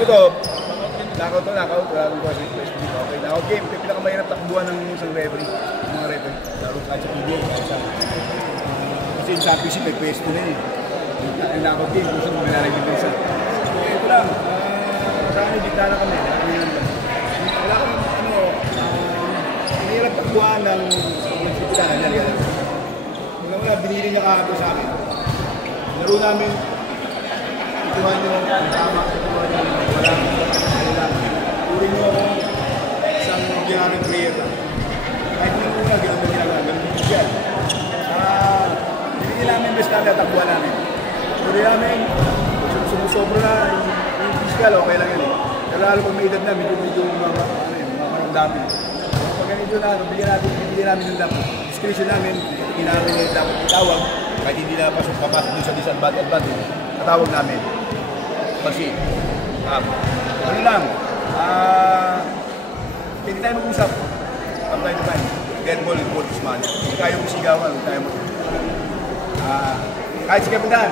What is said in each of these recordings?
Ano to? Knockout to, knockout. Wala akong question dito. Okay, knockout game. Ito yung pinakamahirap takbuhan ng isang referee. Ng mga referee. Lalo kahit sa PBA. Kasi yung championship, may pwesto na eh. Yung knockout game, kung saan mo nilalagay yung isa. Okay, ito lang. Sa akin, dikta na kami. Wala kami, mahirap takbuhan ng pagsipitan. Una, binili niya kahapon sa akin. Laro namin, ituhan nyo, tama, ituhan nyo, wala. Uri nyo ako isang ginaming player lang. Kahit nung una, gano'n mo ginagawa, gano'n din siya. Binili namin best namin, takbuhan namin. Uri namin, sumusobra na, yung physical, okay lang yun eh. Pero lalo pag may edad na, medyo maramdamin. Pag ganito na, bigyan namin yung dapat. Discretion namin, namin yung dapat itawag, kahit hindi na papasok dun sa disadvantage, natawag namin. Kasi, ano lang, hindi tayo mag-usap. From time to time, dead ball and ball is money. Hindi tayo masigawan, hindi tayo mag-usap. Kahit si Kapitan,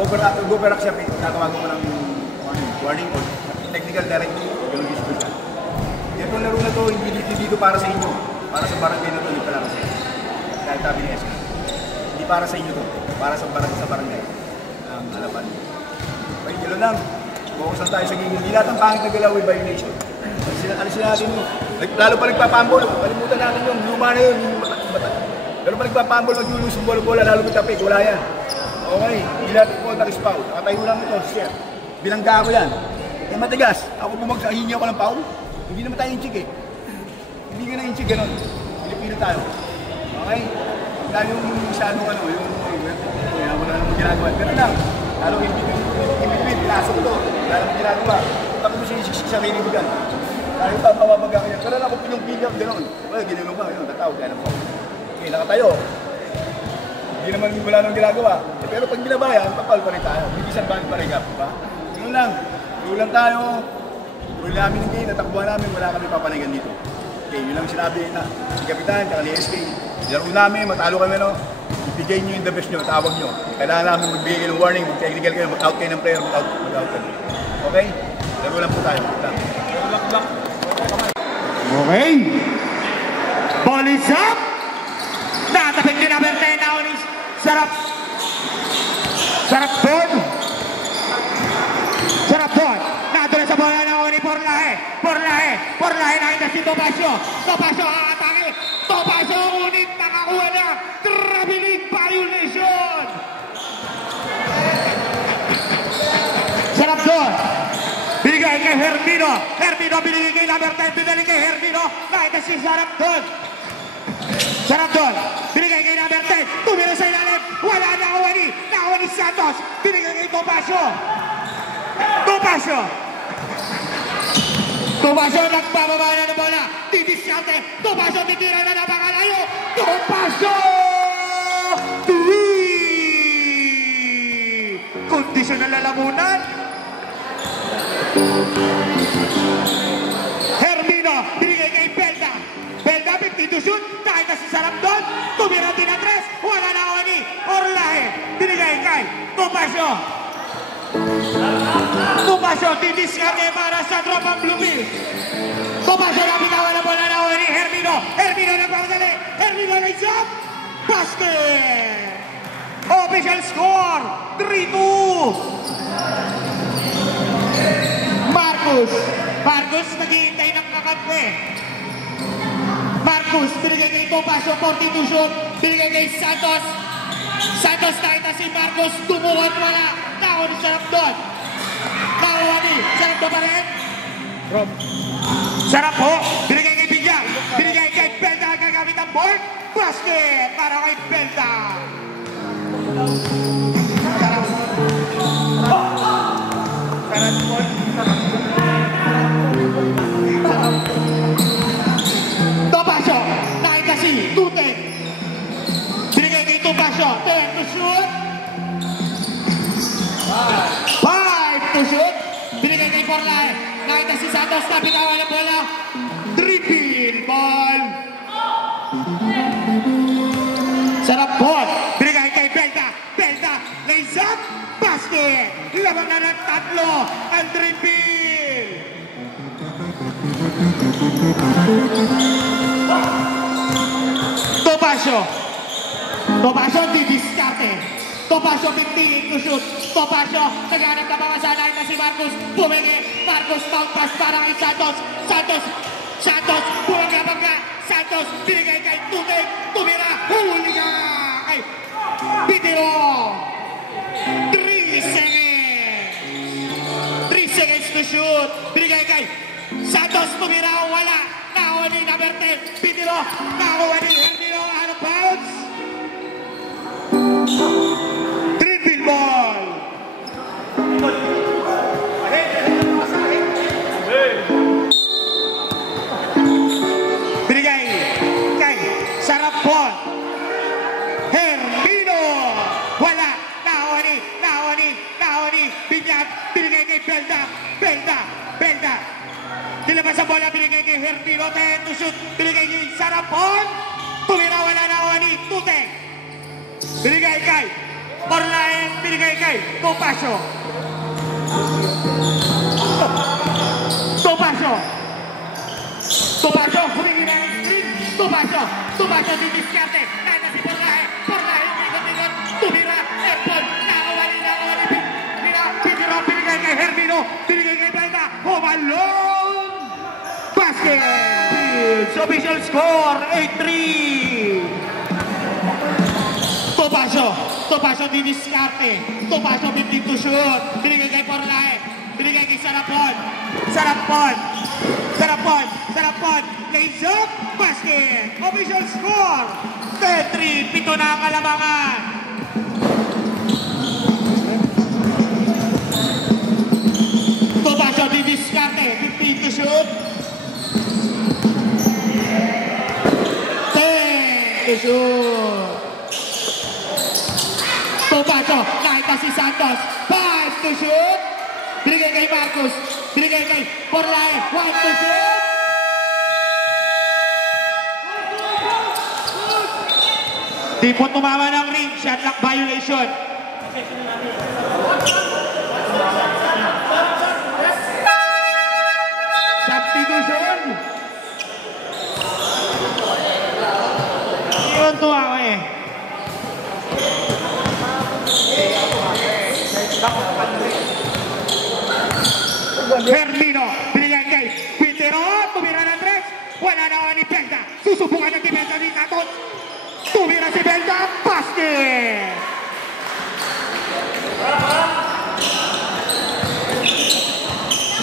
over-act siya, natawagan mo ng warning o technical directive, yung discussion. Itong laro na to, hindi dito para sa inyo. Para sa barangay na to, hindi pala kasi. Kahit sabi ni SK. Hindi para sa inyo to. Para sa barangay. Halapan. Okay, gano'n lang. Focus lang tayo sa game. Hindi natin pangit na galaw with violation. Alisin natin yun. Lalo pa nagpapambol. Kalimutan natin yung luma na yun. Lalo pa nagpapambol, mag-ulusong bola-bola, lalo may tapik. Wala yan. Okay, hindi natin contact is foul. Nakatayo lang ito, sir. Bilangga ako yan. Eh matigas. Ako bumagsak, hingi ako ng foul. Hindi naman tayo inchik eh. Hindi ka na inchik, gano'n. Pilipino tayo. Okay? Dahil yung masyadong ano, yung wala namang ginagawa. Gano'n lang. Lalo yung ibig, pinasok ko to. Wala namang ginagawa. Tapos mo sinisik sa sarili mo dyan. Dahil papawabaga ka yan. Gano'n ako pinong-pinyap, gano'n. Well, ginanong ba? Yun, tatawag, kaya naman. Okay, nakatayo. Hindi naman wala namang ginagawa. Pero pag ginabayan, papal pa rin tayo. Hindi sanbahan pa rin ka, diba? Gano'n lang. Tulang tayo. Tuloy namin ng game, natakbuhan namin, wala kami papanagan dito. Okay, yun lang sinabi na si Kapitan, kaya ni SK. Laro namin, matalo kami, no? Ibigay nyo yung the best nyo, tawag nyo. Kailangan namin magbigay kayo ng warning, mag-technical kayo, mag-out kayo ng player, mag-out kayo. Okay? Laro lang po tayo. Okay. Ball is up. Natapik din number 10 now ni Sarap. Sarap doon. Sarap doon. Nadula sa bola na ni Porlahe. Porlahe nakita si Topacio. Topacio aatake. Topacio ngunit nakakuha na. Traveling violation. Sarap doon. Binigay kay Hermino. Hermino binigay kay number 10. Binigay kay Hermino. Nakita si Sarap doon. Sarap doon. Binigay kay number 10. Tumira sa ilalim. Wala na nakuha ni Santos. Binigay kay Topacio. Topacio nagbababa na ng bola. Didisyante. Topacio titira na napakalayo. Topacio! 3! Kondisyon na lalamunan. Hermino. Binigay kay Belda. Belda 52 shoot. Kahit na si Sarap doon. Tumira din na 3. Wala na ako ni Orlahe. Binigay kay Topacio. Topacio, didiskarte para sa tropang Bluefield. Topacio na bitawa na bola na ni Hermino. Hermino nagpapadali. Hermino na jump. Basket. Official score. 3-2. Marcus naghihintay ng kakampi. Marcus, binigay kay Topacio, 42 shoot. Binigay kay Santos. Santos nakita si Marcos, tumuhan wala. Tao ni Sarap doon. Nakuha ni Sarap doon pa rin. Sarap po. Binigay kay Bigyang. Binigay kay Belta. Gagamit ang board. Basket para kay Belta. Sarap. Sarap po. Topacio. Nakita si Tute. Binigay kay Topacio. 10 to shoot. 5 to shoot. Binigay kay Porlahe. Nakita si Santos na bitawan ng bola. Triple ball. Sarap ball. Binigay kay Belta. Belta. lays up, basket. Labang na ng tatlo, ang triple. Topacio, didiskarte. Topacio, 15 to shoot. Topacio, naghanap na pangasanahin na si Marcus. Bumili, Marcus, bounce pass para kay Santos. Santos, bumangga. Santos, binigay kay Tutik. Tumira, huli ka kay Pitiro. 3 seconds. 3 seconds to shoot. Binigay kay Santos, tumira, wala. Nakuha ni number 10. Pitiro, nakuha ni Hermino, out of bounds. Triple ball. Binigay kay Sarapon. Hermino. Wala. Naoni. Binyag. Binigay kay Belda. Dilabas sa bola. Binigay kay Hermino. 10 to shoot. Binigay kay Sarapon. Tumira. Wala. Naoni. Tutek. Binigay kay Porlaen. Binigay kay Topacio. Humingi na yung screen. Topacio, didiskarte. Nana si Porlaen. Bigot. Tumira. Airport. Nakawa ni. Pitiro. Binigay kay Hermino. Binigay kay Belda. Home alone. Basket. Official score. 8-3. Topacio didiskarte. Topacio 15 to shoot. Binigay kay Porlaen. Binigay kay Sarapon. Lays up. Basket. Official score. 10-3. 7 na ang kalamangan. Topacio didiskarte. 15 to shoot. 10 to shoot. Topacio, nakita si Santos. 5 to shoot. Binigay kay Marcus. Binigay kay Porlaen. 1 to shoot. Di po tumama ng ring. Shot clock violation. Substitution. Yun tumama eh. Hermino, binigay kay Pitiro, tumira ng tres, wala na ni Belda, susubukan ng depensa ni Santos, tumira si Belda, basket!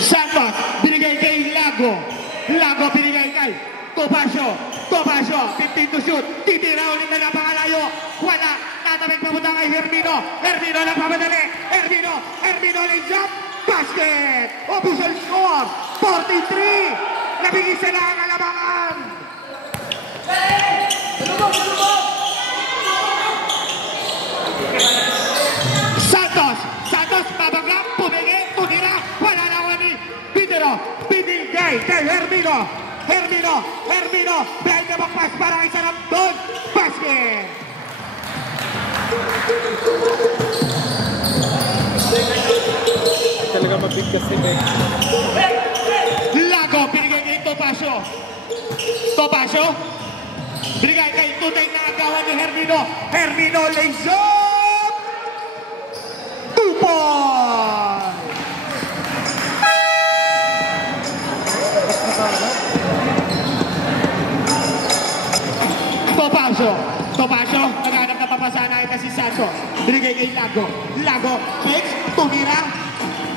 Santos, binigay kay Lago binigay kay Topacio, 15 to shoot, titira ulit na napakalayo, wala, natabig papunta kay Hermino nagpapadali, Hermino lays up, basket! Official score, 43! Nabigisa na ang kalamangan! Santos, babagak, pumili, tumira, wala na ni Pitiro, binigay kay Hermino, behal na magpas para kay Sarapon, basket! Talaga mabigkas si Beck. Lago, binigay kay Topacio. Binigay kay Tutay na agawan ni Hermino lays up. 2 points. Topacio, naghanap na papasana ito si Santos. Binigay kay Lago, kicks, tumira,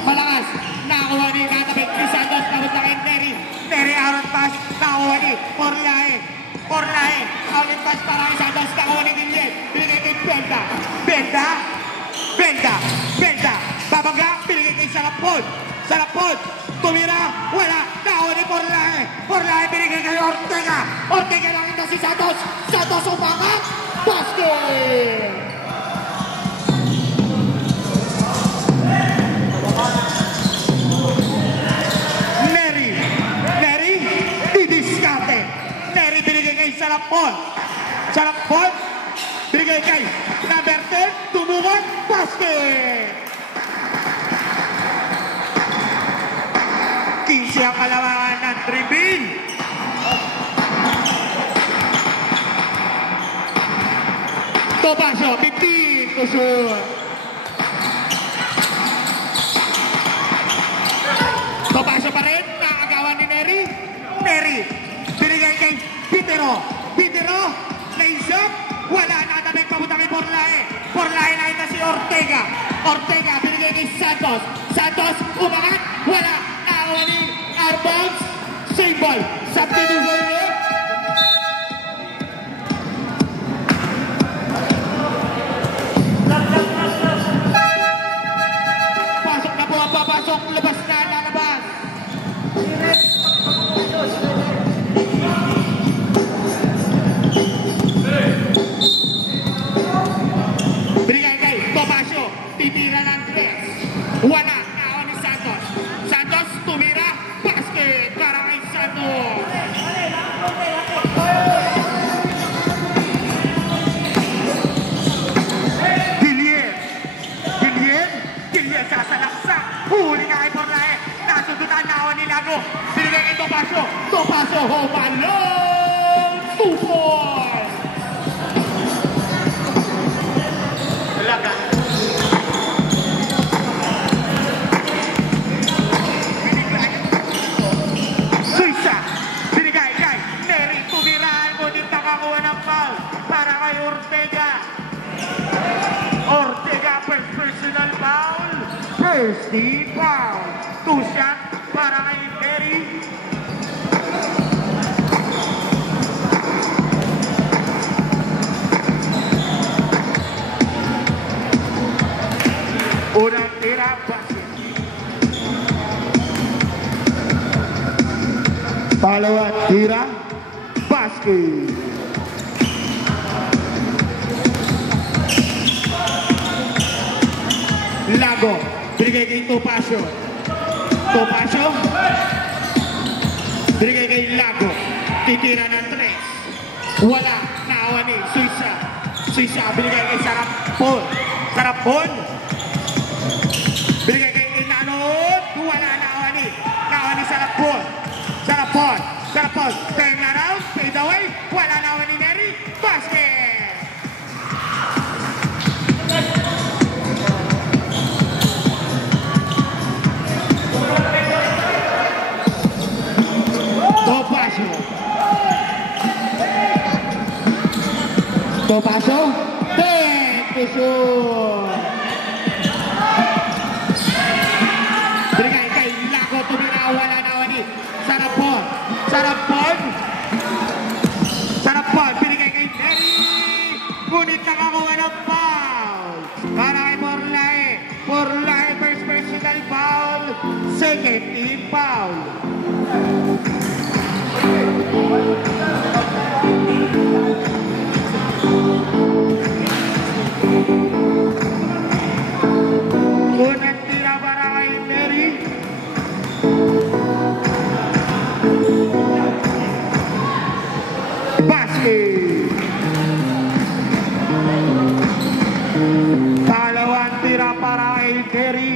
malakas. Nakakuha ni natabig ni Santos, tapos na kay Neri out pass, nakakuha ni Porlaen, out pass para kay Santos, nakakuha ni Guillen. Binigay kay Belda, babangga, binigay kay Sarapon, tumira, wala, nakakuha ni Porlaen, binigay kay Ortega lang ito si Santos umangat, basket! Neri, didiskarte. Neri binigay kay Sarapon, binigay kay number 10, tumungan, basket! basket! 15 ang kalamangan ng Tribil. Topacio, 15 to shoot. Topacio pa rin, nakagawa ni Neri. Neri, binigay kay Pitero. Pitero, laysap, wala na daming kabutang kay Porlae. Porlae na ito si Ortega. Ortega, binigay kay Santos. Santos, umangat, wala. Nakawa ni Arbox. Save ball, substitution ulit. Pasok na po ang papasok, labas na, lalabas. Binigay kay Topacio, titira ng tres. Wala, nakawa ni Santos. Santos, tumira, basket para kay Santos. Gillier sasalaksak. Huli na kay Porlae. Nasudutan na ako ni Lago. Binigay kay Topacio. Topacio, home alone. 2 points. Laga. Suisa. Binigay kay Neri. Tumirahan mo din nakakuha ng foul para kay Ortega. Ortega, first personal foul. First team foul. 2 shot para kay Neri. Unang tira, basket. Pangalawang tira, basket. Lago, binigay kay Topacio. Topacio, binigay kay Lago. Titira ng tres. Wala, naawa ni Suisa. Suisa, binigay kay Sarapon. Sarapon, binigay kay Inanot. Wala, naawa ni Sarapon. Sarapon, Sarapon, turn around, fade away. Wala, naawa ni Neri. Basket! Topacio, shoot. Binigay kay Lago, tumira, wala na wani. Sarapon, Sarapon, Sarapon, binigay kay Neri. Ngunit nakakuha ng foul. Para kay Porlae. Porlae, first personal foul. Second team foul. Unang tira para kay Neri. Basket. Dalawang tira para kay Neri.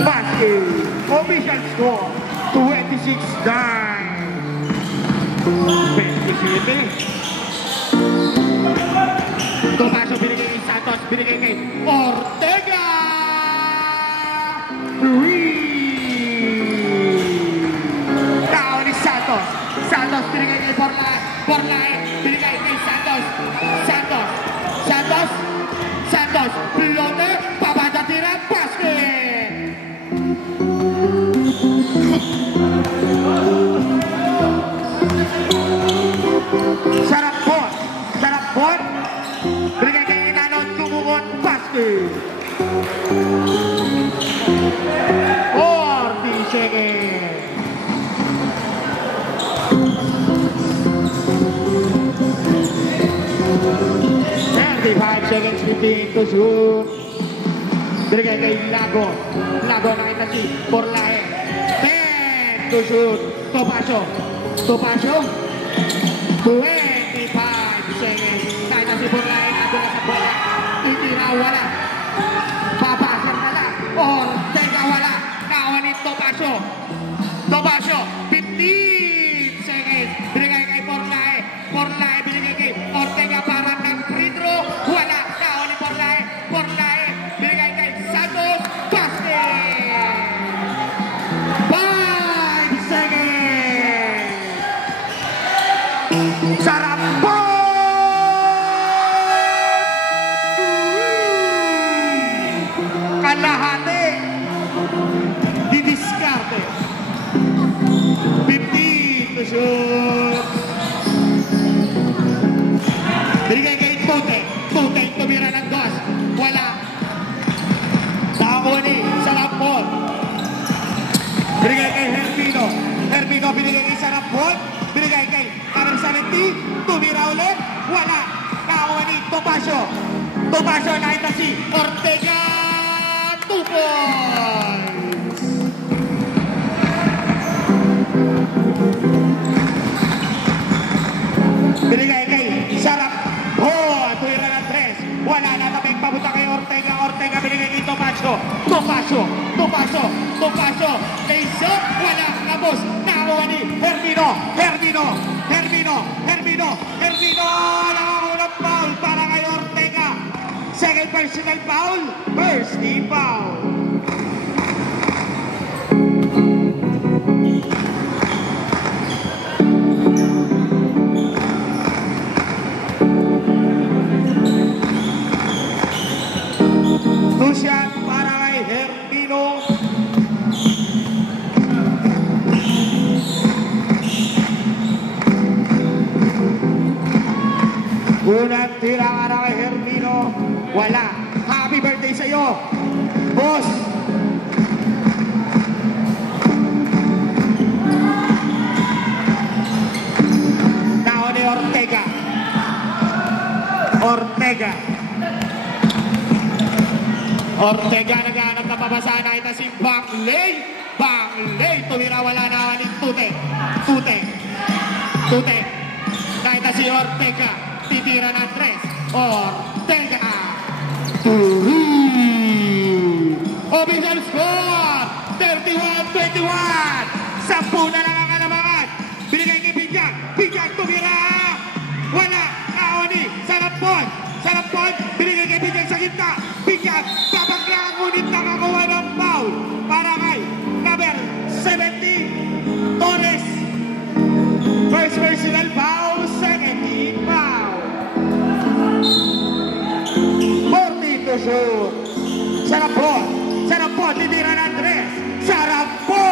Basket. Official score 26-9. 27. Topacio, binigay kay Santos, binigay kay Ortega. 3. Tao ni Santos. Santos, binigay kay Porlae. Porlae, binigay kay Santos. Santos, Santos, Santos, pilote, pabada tira, basket. Sarapon, Sarapon, binigay kay Inanon, tumukot, basket. 40 seconds. 35 seconds, 15 to shoot. Binigay kay Lago. Lago nakita si Porlae. 10 to shoot. Topacio. Topacio. 25 seconds. Nakita si Porlae. Lago na sa bola. wala. Papasir na lang. Ortega wala. Nakuha ni Topacio. Topacio, 15 seconds. Binigay kay Porlae. Porlae binigay kay Ortega para ng free throw. Wala. Nakuha ni Porlae. Porlae binigay kay Santos. Basket. 5 seconds. Sarap po. Kalahati. Didiskarte. 15 to shoot. Binigay kay Tute. Tute tumira ng dos. Wala. Nakakuha ni Sarapon. Binigay kay Hermino. Hermino binigay kay Sarapon. Binigay kay Karel Salenti. Tumira ulit. Wala. Nakakuha ni Topacio. Topacio nakita si Ortega. 2 points. Binigay kay Sarap. Tuwira ng 3. Wala na tabing pabuta kay Ortega. Ortega binigay kay Topacio. Topacio. Topacio. Topacio. Kaysa wala na boss. Nakakuha ni Hermino. Hermino. Hermino. Hermino. Hermino. Nakakuha ng foul para kay Ortega. Second personal foul. First team foul. Shot para kay Hermino. Unang tira para kay Hermino. Wala. Happy birthday sa iyo, boss. Now ni Ortega. Ortega. Ortega naghahanap na pabasa. Nakita si Bangley. Bangley. Tumira wala na ni Tute. Tute. Tute. Nakita si Ortega. Titira ng 3. Ortega. Official score. 31-21. 10 na lang ang kalamangan. Binigay kay Binyag. Binyag tumira. Wala. Naoni. Sarapon. Sarapon. Binigay kay Binyag sa gitna. Binyag. Babaglang ngunit nakakuha ng foul. Para kay number 70. Torres. First personal foul. Second team foul. 40 to shoot. Sarapon. Sarapon. Titira ng 3. Sarapon.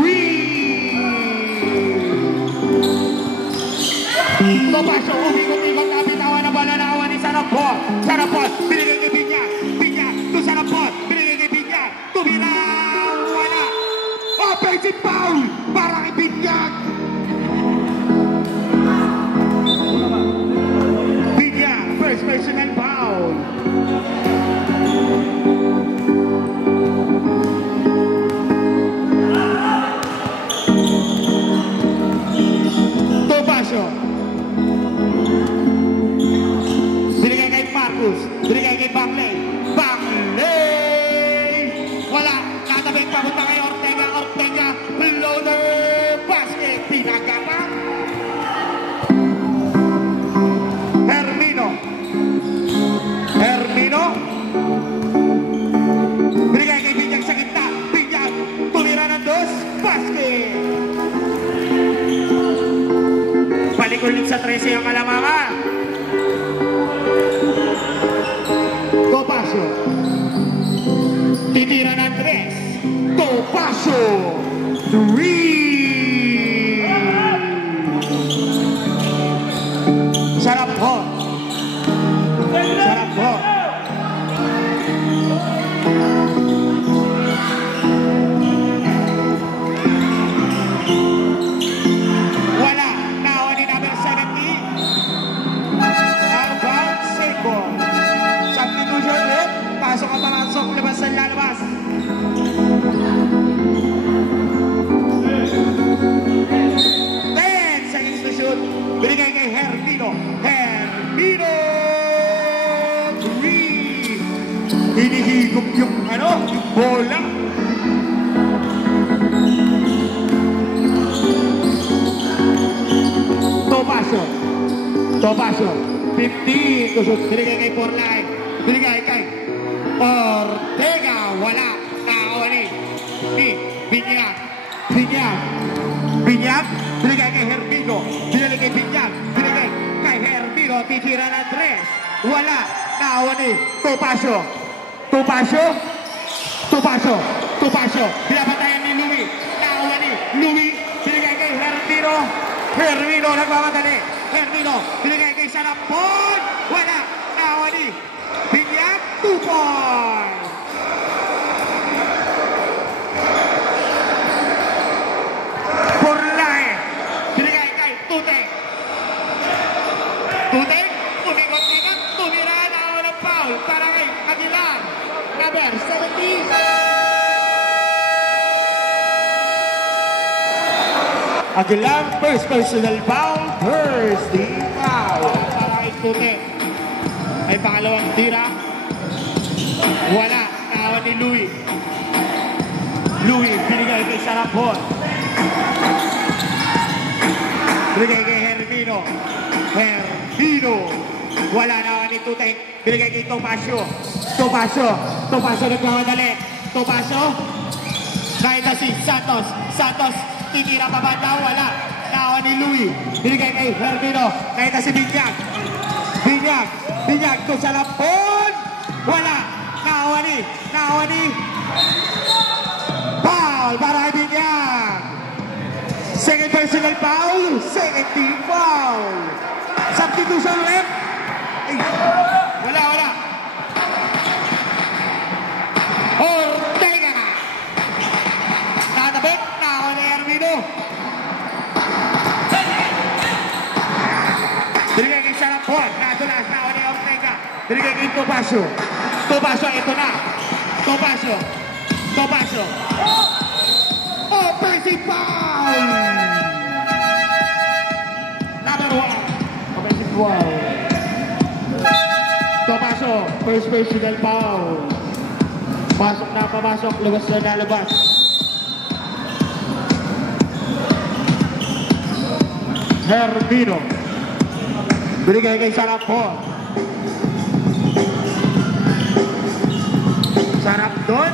3. Topacio. Umikot-ikot na bitawan ng bala. Nakawa ni Sarapon. Sarapon. Binigay kay Binyag. Binyag. To Sarapon. Binigay kay Binyag. Tumira. Wala. Offensive foul. Para kay Binyag. Binyag. First personal foul. Topacio. Binigay kay Marcus. Binigay kay Bangley. Bangley. Wala. Katabing papunta kay Ortega. Ortega. Loader. Basket. Pinagapa. Hermino. Hermino. Binigay kay Binyag sa gitna. Binyag. Tumira ng 2. Basket. Balik ulit sa 13 yung kalamama. Topacio. Titira ng 3. Topacio. 3. Sarap ho. Sarap ho. Wala. Nawa ni number 70. Arban Seco. Substitution ulit. Pasok ang pamasok. Labas ang lalabas. Binigay kay Hermino. Hermino! Umihigop yung yung bola. Topacio. 15 tusok. Binigay kay Porlay. Binigay kay Ortega. Wala. Nakawali. Binyag. Binigay kay Hermino. Binigay kay Binyag. Binigay kay Hermino. Titira na 3. Wala. Nakawali. Topacio. Pinapatayan ni Louie. Nakawali. Louie. Binigay kay Hermino. Hermino nagmamadali. Hermino. Binigay kay Sarapon. Wala. Nakawali. Binyag. 2 points. Porlay. Binigay kay Tuteng. Umikot din. Tumira na ng foul para kay Aguilar. Number 17. Aguilar, first personal foul. First team foul. Para kay Tuteng. Ay pangalawang tira. Wala. Nakawan ni Louie. Binigay kay Sarapon. Binigay kay Hermino. Wala na ni Tuteng. Binigay kay Topacio nagmamadali. Kahit na si Santos. Titira pa ba daw? Wala. Nakawa ni Louie. Binigay kay Hermino. Kahit na si Binyag to Sarapon. Wala. Nakawa ni foul para kay Binyag. Second personal foul. Second team foul. Substitution rep. Wala. Ortega. Natabit. Nakawa ni Hermino. Binigay kay Sarapon. Nadulas. Nakawa ni Ortega. Binigay kay Topacio. Ito na. Topacio. Offensive foul. Number 1. Offensive foul. Topacio. First personal foul. Papasok. Labas na nalabas. Hermino. Binigay kay Sarapon. Sarapon.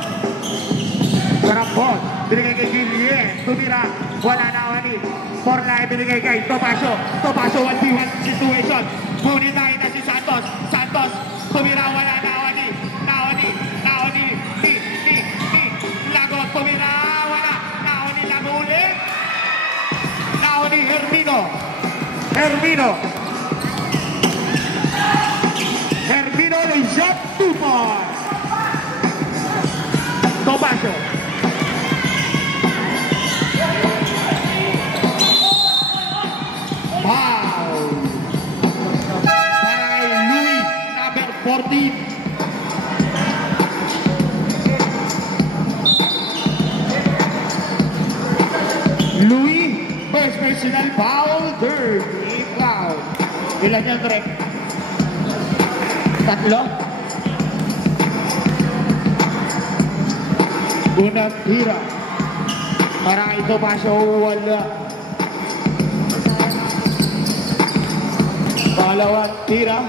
Binigay kay Gillian. Tumira. Wala na wali. Porlay. Binigay kay Topacio. 1v1 situation. Ngunit nakita si Santos. Tumira. Wala na wali. Lagot. Tumira. Wala. Lago ulit. Naoni Hermino. They shot 2 points. Topacio. Foul. Para kay Louie, number 14. Louie, first personal foul, third team foul. Ilan yan, Trek? 3. Unang tira. Para kay Topacio, wala. Pangalawang tira.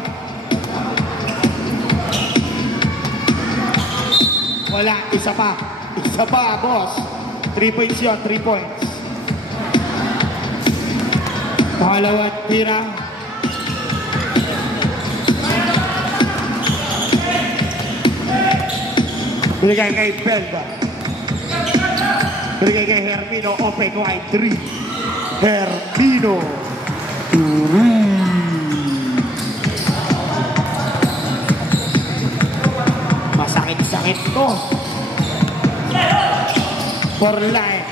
Wala. Isa pa, boss. 3 points yun, 3 points. Pangalawang tira. Binigay kay Belda. Binigay kay Hermino. Open wide 3. Hermino. Masakit-sakit to. Porlay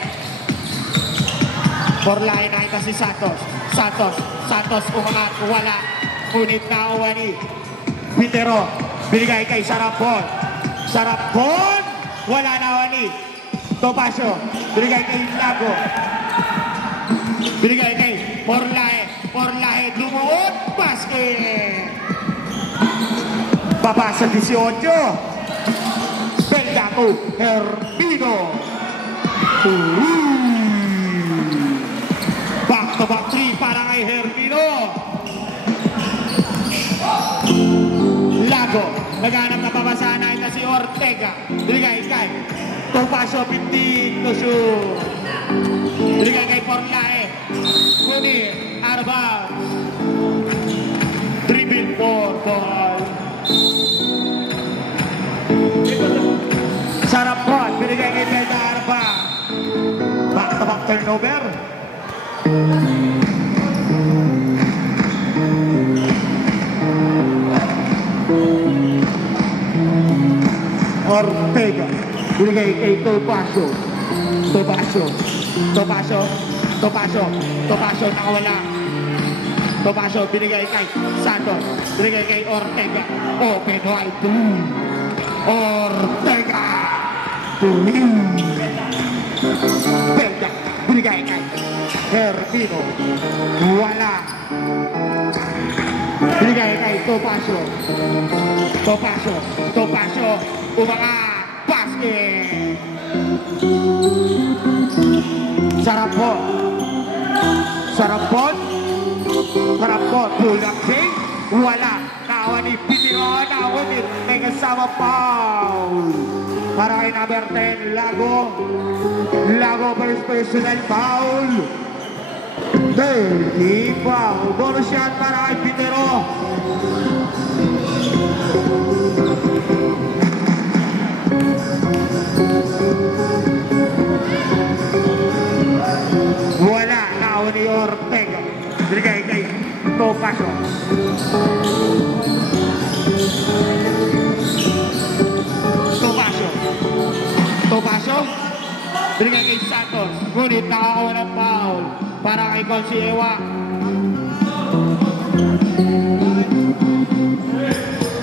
nakita si Santos. Umangat. Wala. Ngunit nakawa ni Pitero. Binigay kay Sarapon. Wala na ni Topacio. Binigay kay Lago. Binigay kay Porlay. Lumuot. Basket. Papa sa 18. to Hermino. Back to back 3 para kay Hermino. Lago, naghanap na pabasahan na si Ortega. Binigay kay Topacio, 15 to shoot. Binigay kay Porlae. Kunir, Arbal. Dribble for ball. Sarap ball, binigay kay Belda Arba. Back to back turnover. Ortega, binigay kay Topacio. Topacio, nakawala. Topacio, binigay kay Santos. Binigay kay Ortega. Open wide. Ortega. Belda, binigay kay Hermino. Wala. Binigay kay Topacio. Umanga. Basket. Sarap po. Pull up king. Wala. Nawa ni Pitiro. Nawa ni may kasama foul. Para kay number 10, Lago first personal foul. Dirty foul. Bonus shot para kay Pitiro. Wala. Nawa ni Ortega. Binigay kay Topacio. Binigay kay Santos. Ngunit nakakawa ng foul para kay Consiewa.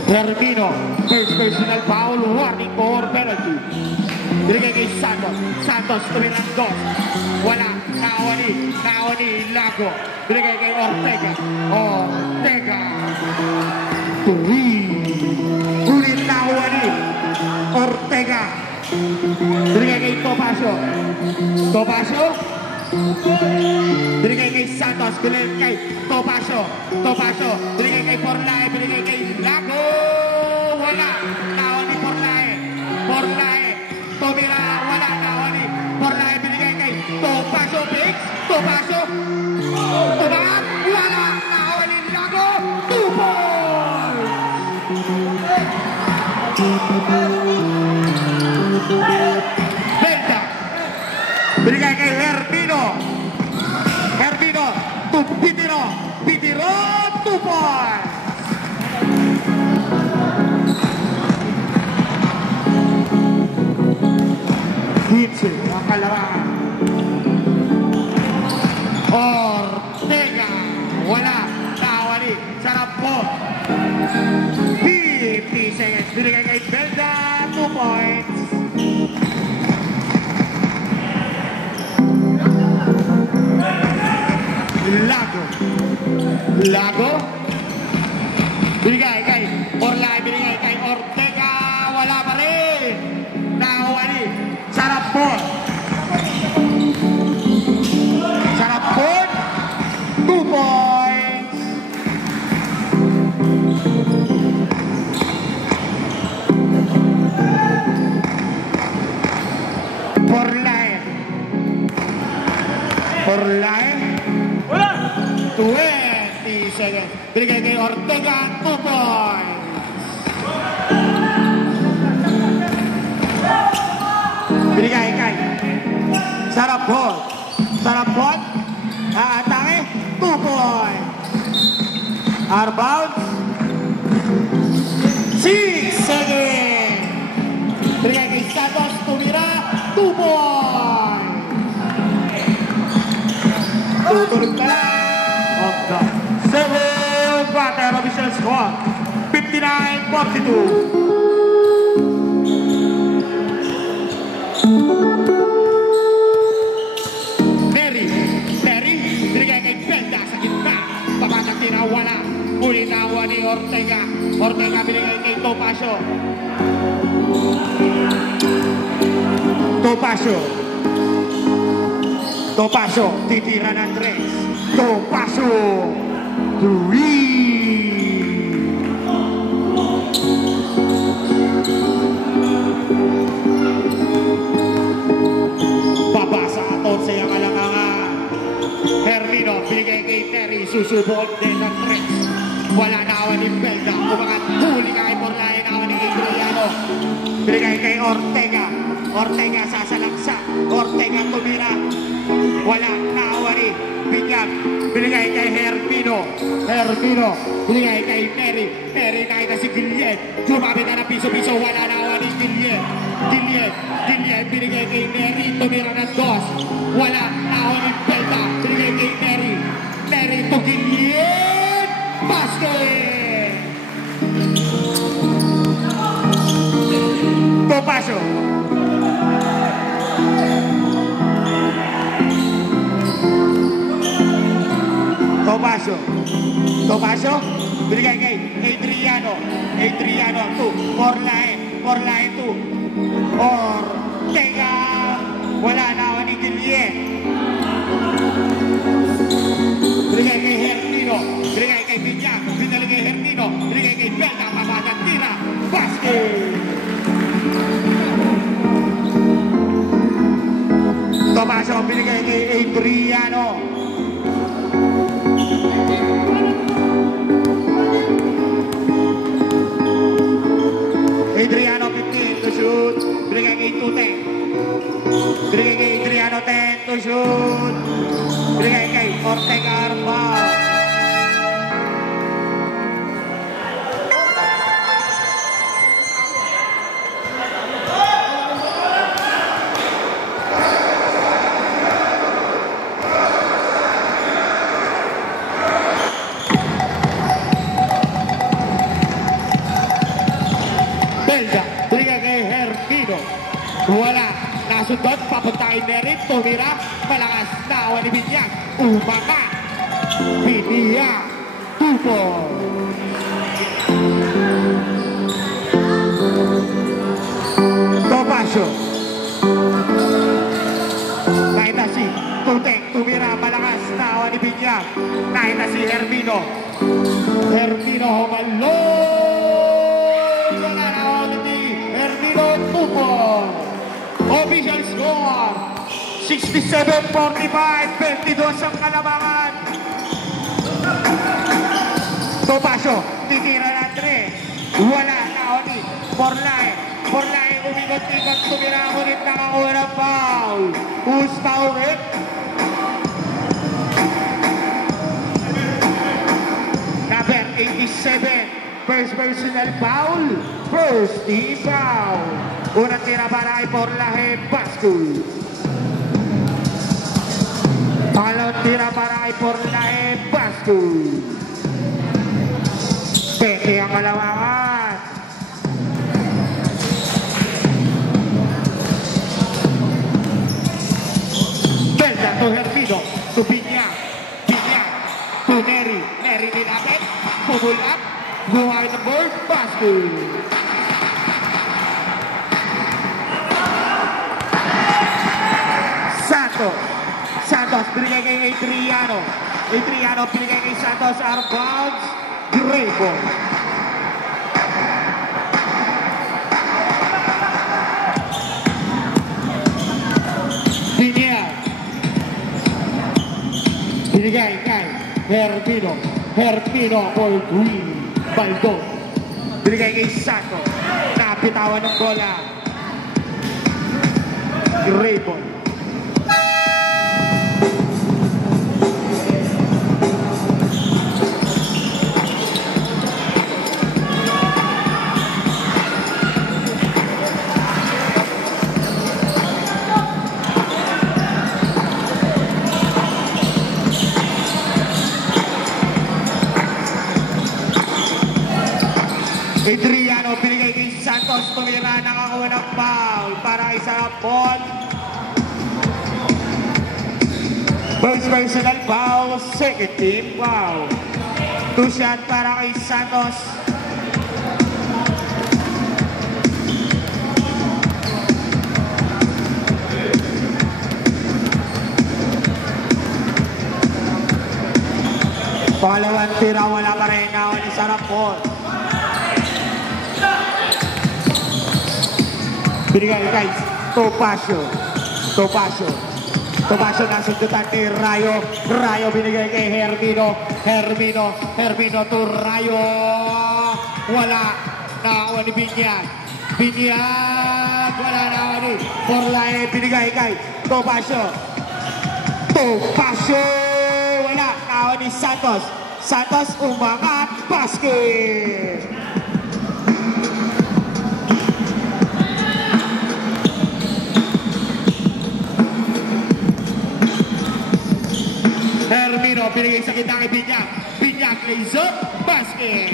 Hermino, first personal foul, warning for penalty. Binigay kay Santos, tumilang dos. Wala, nakawa ni Lago. Binigay kay Ortega. Ngunit nakawa ni Ortega. Binigay kay Topacio. Binigay kay Santos. Binigay kay Topacio. Binigay kay Porlae. Binigay kay Lago. Wala. Nawa ni Porlae. Tumira. Wala. Nawa ni Porlae. Binigay kay Topacio. Topacio. Tumangat. Wala. Nawa ni Lago. 2 balls. Belda. Binigay kay Hermino to Pitiro 2 points. Hitsi ang kalarangan. Ortega. Wala. Nawali. Sarap po. 50 seconds. Binigay kay Belda 2 points. Lago. Binigay kay Porlae. Binigay kay Ortega. Wala pa rin. Nawali. Sarap po. 2 points. Porlae. Wala. 20 seconds. Binigay kay Ortega 2 points. Binigay kay Sarapon. Atake 2 points. Outbound 6 seconds. Binigay kay Santos. Tumira 2 points. Tutuloy na lang. 7 quarter official score. 59-42. Terry, binigay kay Belda sa gitna. Papatang tinawala. Muli nawa ni Ortega. Binigay kay Topacio. Topacio. Topacio, titira ng 3. Topacio. 3. Babasa aton sa iyang alangangan. Hermino, binigay kay Terry, susubok din ng 3. Wala na awan ni Belda. Umangat huli kay Morlayan, awan ni Adriano. Binigay kay Ortega. Ortega sasalaksa. Ortega tumira. Wala na awan ni Binyag. Binigay kay Hermino. Hermino. Binigay kay Terry. Terry kahit na si Guillen. Lumapit na ng piso-piso. Wala na awan ni Guillen. Guillen. Binigay kay Terry. Tumira ng 2. Wala na awan ni Belda. Binigay kay Terry. Terry to Guillen. Basket! Topacio. Topacio. Binigay kay Adriano. Adriano to Morlae 2. Ortega. Wala na awan ni Guillen. Binigay kay Hermino. Binigay kay Binyag. Binigay kay Hermino. Binigay kay Belda. Pamatang tira. Basket! Topacio binigay kay Adriano. Adriano 15 to shoot. Binigay kay Tute. Binigay kay Adriano 10 to shoot. Binigay kay Ortega Arba. Belda, binigay kay Hermino. Wala. Nasundot, papuntahin na rin. Tumira. Malakas na awan ni Binyag. Umangat. Binyag. 2 points. Topacio. Kahit na si Tutek. Tumira. Malakas na awan ni Binyag. Kahit na si Hermino. Hermino humalong. Official score 67-45, 22 ang kalamangan. Topacio, titira na 3. Wala na ni Morlae umikot-ikot, tumira ulit, nakakuha ng foul. Who's foul it? Number 87, first personal foul. First team foul. Unang tira para ay Morlae, basket. Pangalawang tira para ay Morlae, basket. 20 ang kalamangan. Belda to Hermino, to Binyag to Neri nilapit, pull up, buhay na board, basket. Santos, binigay kay Adriano. Binigay kay Santos, Arbounds, Grego. Binyag. Binigay kay Hermino for 3. Baldon. Binigay kay Santos. Napitawan ng bola. Grego. Adriano, binigay kay Santos, tumira, nakakuha ng foul para isa ball. First personal foul, second team foul. 2 shot para kay Santos. Pangalawang tira, wala pa rin na ni Sarapon. Binigay kay Topacio. Topacio nasundutan ni Rayo. Rayo binigay kay Hermino. Hermino to Rayo. Wala na ni Binyag. Wala na ni Forlae. Binigay kay Topacio. Wala na ni Santos. Santos umangat. Basket. Hermino, pinigay sa kita kay Binyag. Binyag, laser, basket.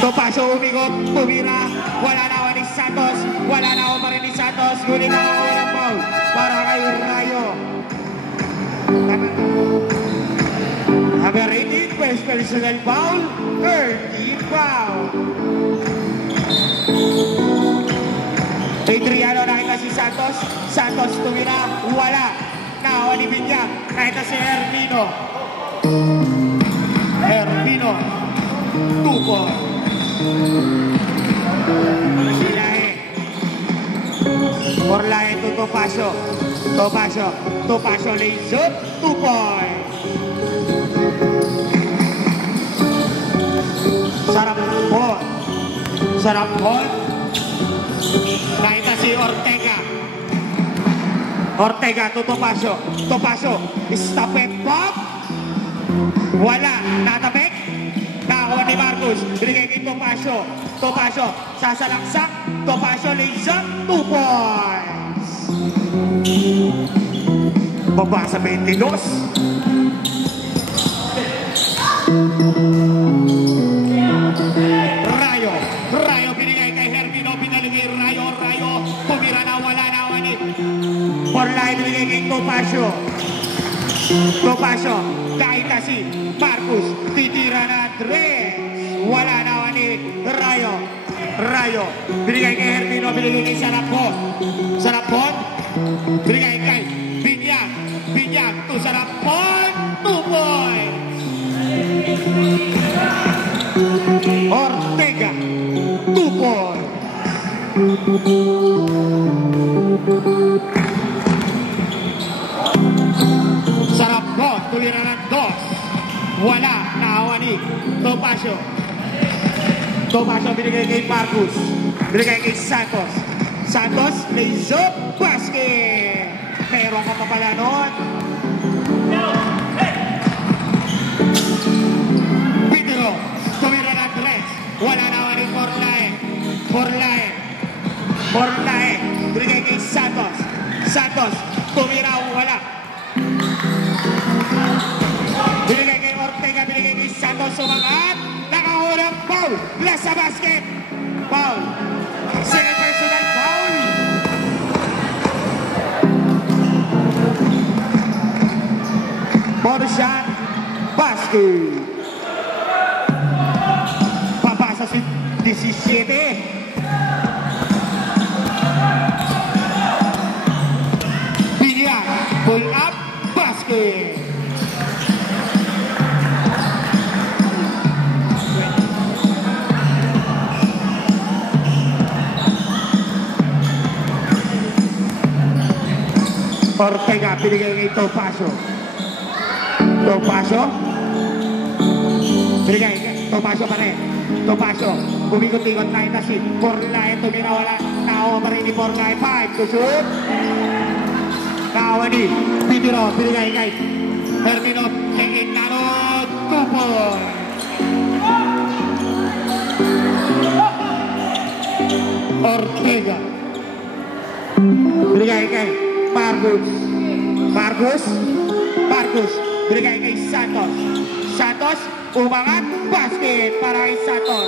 Topacio umikot, tumira. Wala na ni Santos. Wala na pa rin ni Santos. Ngunit nakakawalang foul para kay Rayo. Number 18, first personal foul. 13 foul. Adriano nakita si Santos. Santos tumira. Wala. Nakawa ni Binyag. Nakita si Hermino. Hermino. 2 points. Forlae to Topacio. Topacio laser. 2 points. Sarapon. Nakita si Ortega to Topacio. Stop and pop. Wala. Natabek. Nakakuha ni Marcus. Binigay kay Topacio. Sasalaksak. Topacio laser. 2 points. Baba sa 22. Rayo binigay kay Hermino. Pinaligay Rayo. Pumira na. Wala na. Forlae binigay kay Topacio. Kahita si Marcus. Titira na 3. Wala na ni Rayo. Binigay kay Hermino. Binigay kay Sarapon. Binigay kay Binyag to Sarapon. 2 points. Ortega. 2 points. Sarapon. Tulira ng 2. Wala. Naawa ni Topacio. Binigay kay Marcus. Binigay kay Santos. Laser. Basket. Meron ka pa pala nun. Pedro. Tumira ng 3. Wala na ni Forlae. Binigay kay Santos. Tumira. Wala. Binigay kay Ortega. Binigay kay Santos. Sumangat. Nakahurang foul. Last sa basket. Foul. Second personal foul. Bonus shot. Basket. Papasa si 17. Binyag. Pull up. Basket. Ortega binigay kay Topacio. Binigay kay Topacio pa rin. Umikot-ikot na ito si Forlae. Tumira. Wala. Nakawa pa rin ni Forlae. 5 to shoot. Nakawa ni Pedro. Binigay kay Hermino. Hingitano. 2 points. Ortega. Binigay kay Marcus. Binigay kay Santos. Umangat. Basket para kay Santos.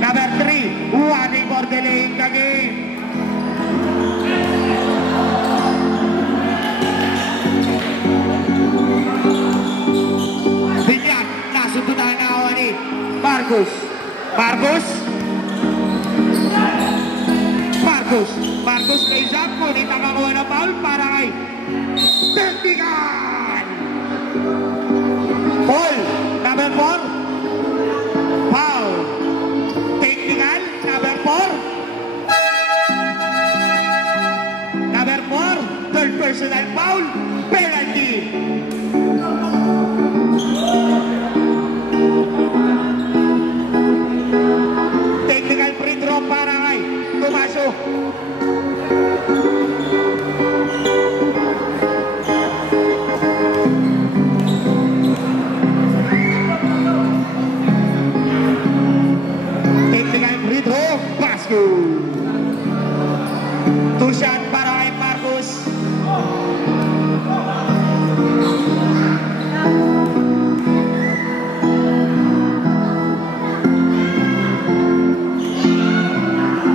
Number 3. Warning for delaying the game. Binyag. Nasundutan na ni Marcus. Marcus. Marcus lays up. Ngunit nakakuha na foul para kay Technical. Paul, number 4. Foul. Technical, number 4. Number 4. Third personal foul. Penalty. Technical free throw para kay Tomaso. Technical free throw, basket. Two shot para kay Marcus.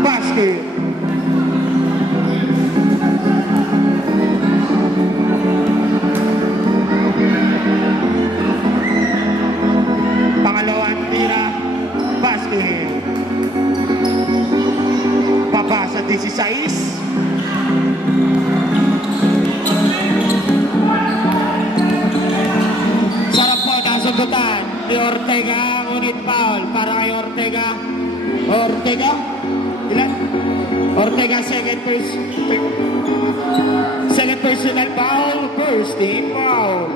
Basket. Pangalawang tira, basket. Pabasa 16. Sarap po nasagutan ni Ortega, ngunit foul para kay Ortega. Ortega? Ilan? Ortega second personal foul, first team foul.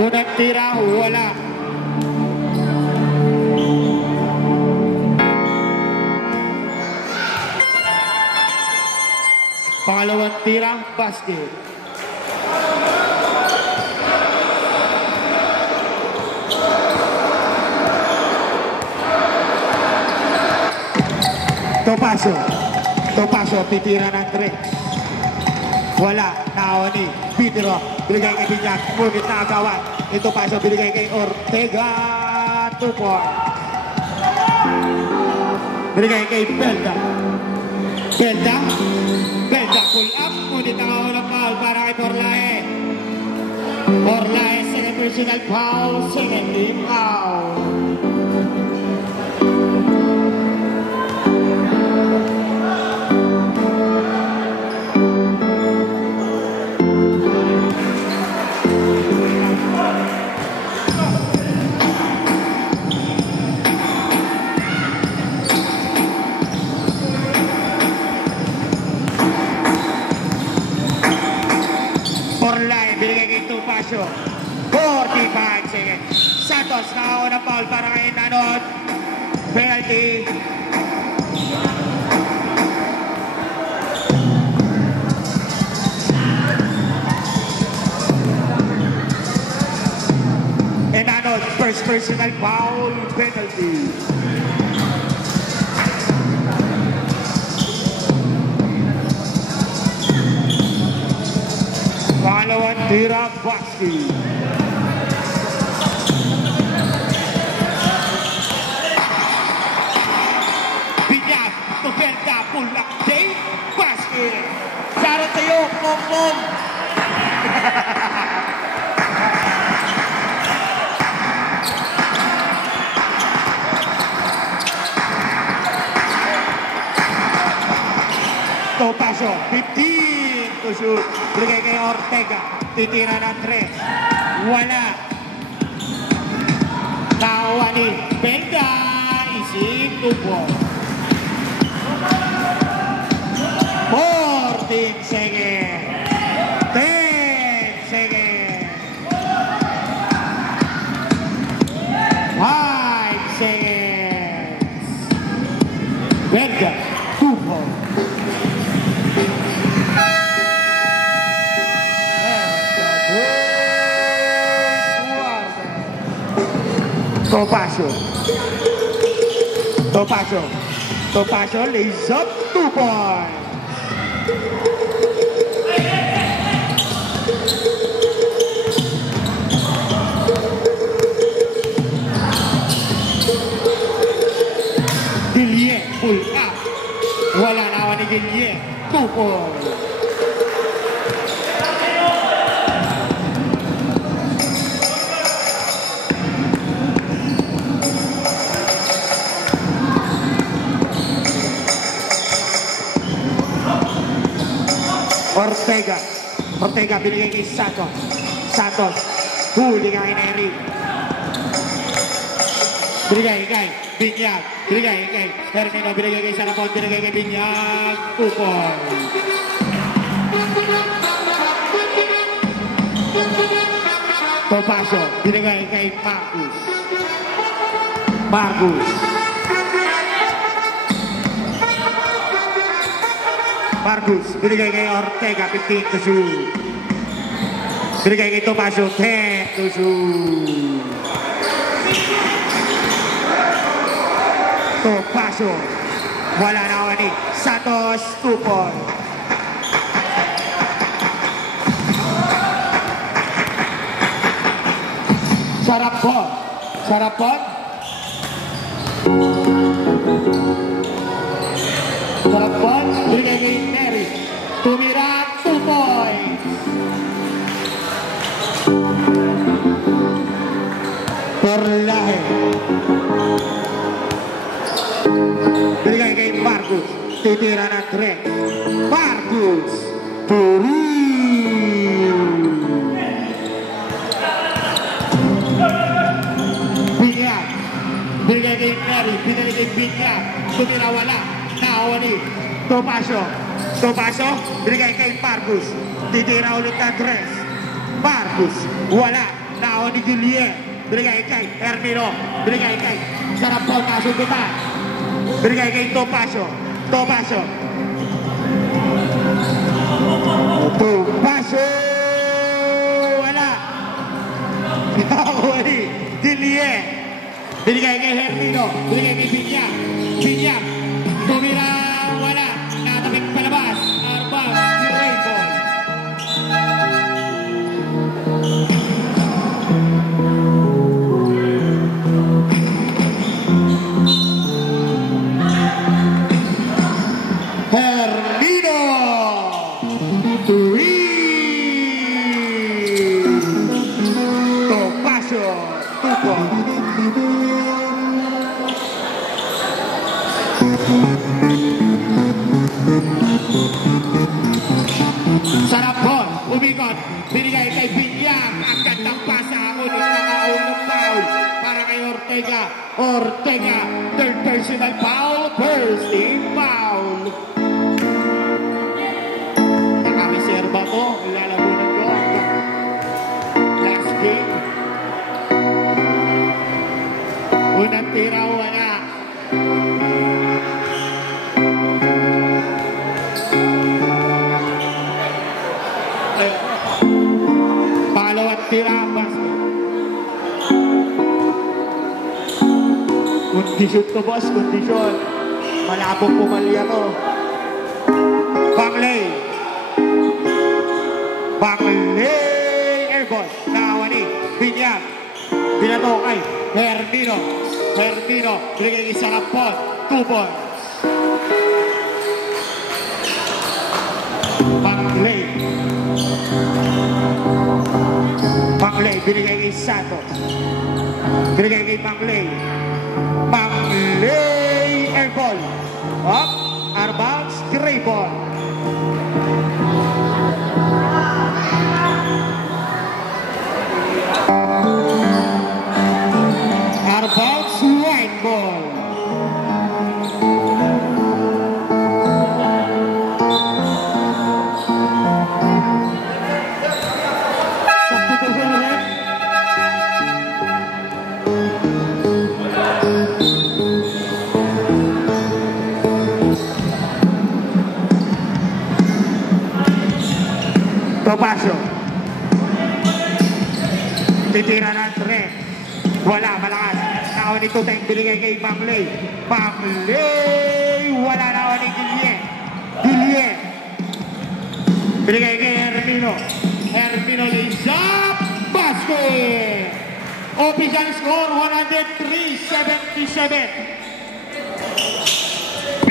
Unang tira, wala. Pangalawang tira, basket. Topaso. Topaso, titira ng 3. Wala, naoni. Pitiro, binigay kay Binyag. Ngunit nakagawan. Ito Paso, binigay kay Ortega. 2 point. Binigay kay Belda. Belda. Belda, pull up. Ngunit nakaulang foul para kay Borlae. Borlae, second personal foul. Second team foul. Borlae, binigay kay Topacio. 45 seconds. Santos, nakauna foul para kay Nanot. Penalty. And Nanot, first personal foul, penalty. Pangalawang tira, basket. Binyag, Tupelda, pull up, Dave, basket. Saro tayo, Mom. Topacio, 15 to shoot. Bigay kay Ortega. Titira ng 3. Wala. Nakuha ni Belda. Isip 2 point. 14 seconds. 10 seconds. 5 seconds. Belda. 2 point. Topacio. Topacio. Topacio lays up 2 points. Dillier pull up. Wala naman ni Dillier. 2 points. Ortega. Ortega binigay kay Santos. Santos. Huli kay Neri. Binigay kay Binyag. Binigay kay Hermino. Binigay kay Sarapon. Binigay kay Binyag. Upol. Topacio. Binigay kay Marcus. Marcus. Marcus. Binigay kay Ortega. 15 to shoot. Binigay kay Topacio. 10 to shoot. Topacio. Wala na ako ni Santos. 2 point. Sarapon. Sarapon. Sarapon. Binigay kay Neri. Tumira. 2 points. Perlahe. Binigay kay Marcus. Titira na 3. Marcus. Turi. Binyag. Binigay kay Neri. Binigay kay Binyag. Tumira wala. Naawani. Topacio. Topacio. Binigay kay Marcus. Titira ulit na 3. Marcus. Wala. Naawani Julien. Binigay kay Hermino. Binigay kay Sarapon. Nasugutan. Binigay kay Topacio. Topacio. Topacio. Wala. Naawani Julien. Binigay kay Hermino. Binigay kay Binyag. Binyag. Tumira. Wala. Natabik palabas. Arbang. Rainbow. Hermino. Turi. Topacio. Tupo. Sarapon, umikot, binigay kay Binyag, ang gandang pasa, ulit nakaunong foul para kay Ortega. Ortega, third personal foul, first team foul. Nakareserba to, lalabunan ko. Last game. Unang tira, wala. Pangalawang tira ang basket. Kondisyon to boss, kondisyon. Malabong pumalya to. Bangley. Bangley. Airball. Nakawani. Binyag. Binato kay Hermino. Hermino. Binigay kay Sarapon. 2 points. Bangley. Bangley. Binigay kay Santos. Binigay kay Bangley. Bangley. Airball. Up. Arbounds. 3 points. Arbounds. White ball. Topacio. Titira ng 3. Wala, malakas. Nakawan ito tayong binigay kay Bangley. Bangley. Wala nakawan ni Julien. Julien. Binigay kay Hermino. Hermino lays up. Basket. Official score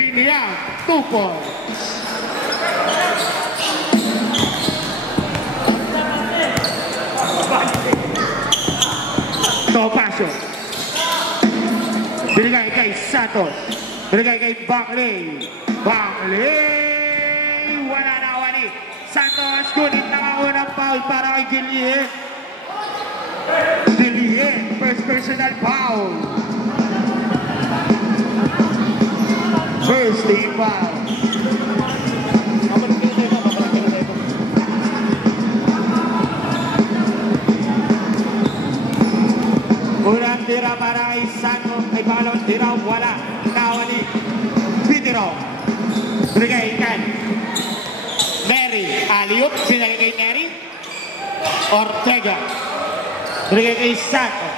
103-77. Binyag. 2 points. Topacio. Binigay kay Santos. Binigay kay Bangley. Bangley. Wala na wani. Santos, kulit na ang unang foul para kay Gillian. Gillian, first personal foul. First team foul. Unang tira para kay Santos, ay pangalawang tira, wala. Nawani, Pitero. Brigay kan. Neri, Aliup, binalik kay Neri. Ortega. Binigay kay Santos.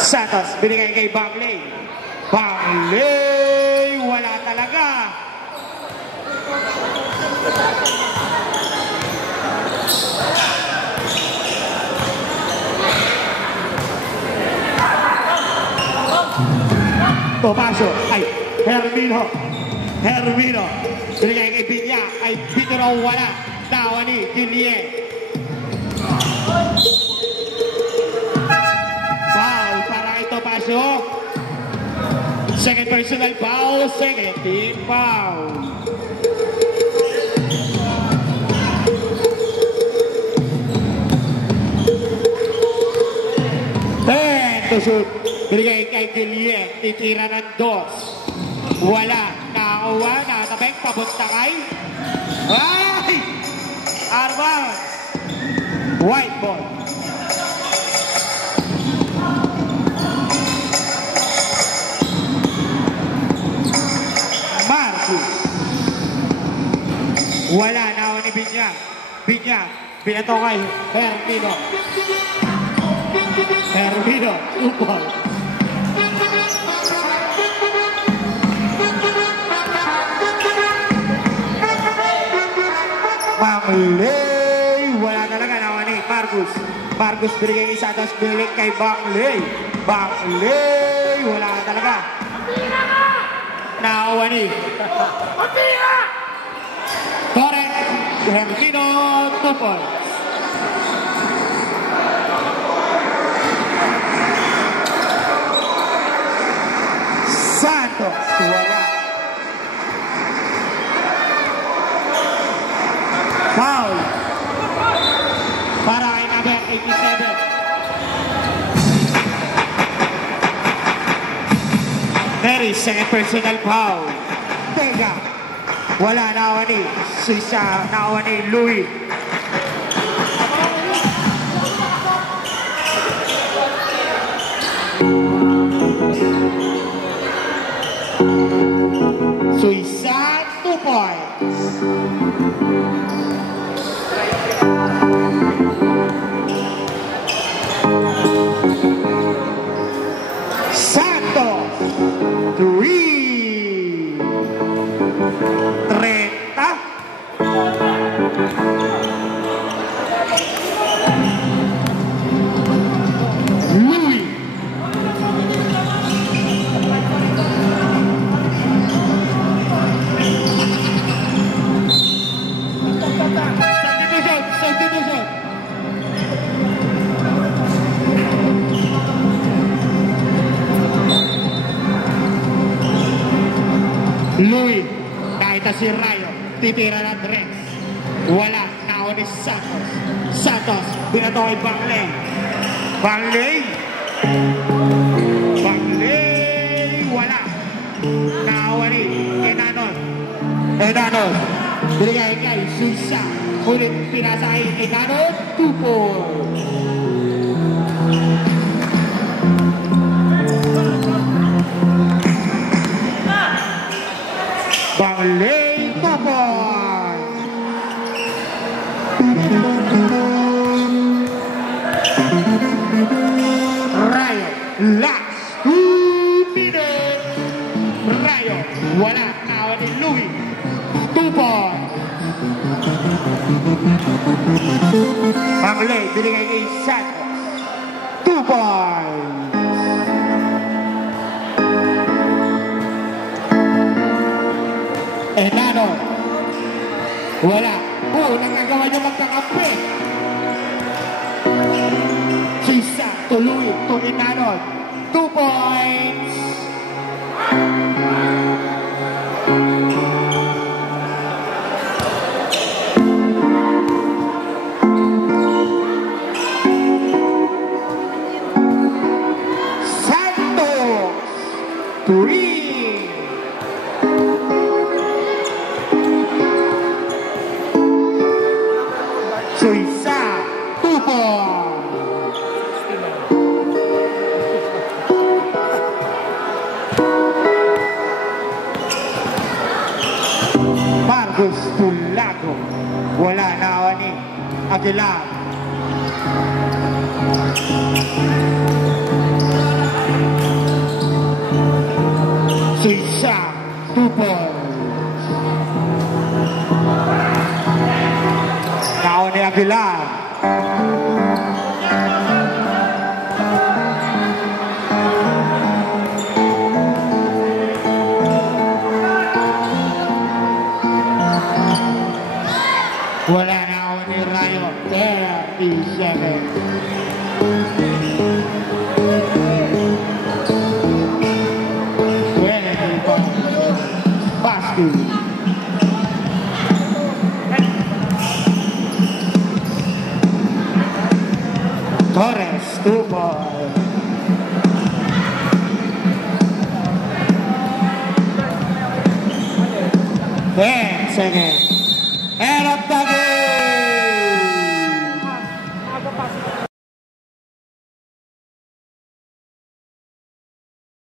Santos, binigay kay Bangley. Bangley, wala talaga. Topacio, ay Hermino. Hermino, binigay kay Binya, ay Pitero, wala. Nawani, Gillian. Foul para kay Topacio. Second personal foul, second team foul. To shoot, binigay kay Gillian, titira ng dos. Wala, nakakuha, nakatabeng, papunta kay ay! Arman! White ball. Marcus. Wala, nakakuha ni Binyang. Binyang, pinato kay Hermino. Hermino, upal. Bangley, wala talaga, nawani. Marcus. Marcus binigay isa, tapos bilik kay Bangley. Bangley, wala talaga. Nawani. Torres, Hermino, upal. Santos, wala. Foul. Para kay number 87. Neri, second personal foul. Tega. Wala, nawani. Suisa, nawani, Louis. Suisa, 2 points. Santos, 3. 30. Louis. Substitution. Louis, nakita si Rayo, titira ng Rex. Wala, naon ni Santos. Santos, binato kay Bangley. Bangley. Bangley, wala. Naon ni Enanon. Enanon, binigay kay Suisa. Ulit pinasa kay Enanon, 2-4. Bangley, 2 points. Rayo, last 2 minutes. Rayo, wala, nawan ni Louis. 2 points. Bangley, binigay kay Santos. 2 points. Enano. Wala. Nagagawa niya magkakampi. Sisa, tuloy to Enano. 2 points. Suiza, 2 points. Marcos Tulago, wala na ni Aguilar. Suiza, 2 points. Now ni Aguilar. Wala na ako ni Rayo. 37. Basket. Torres, 2 points. Seconds.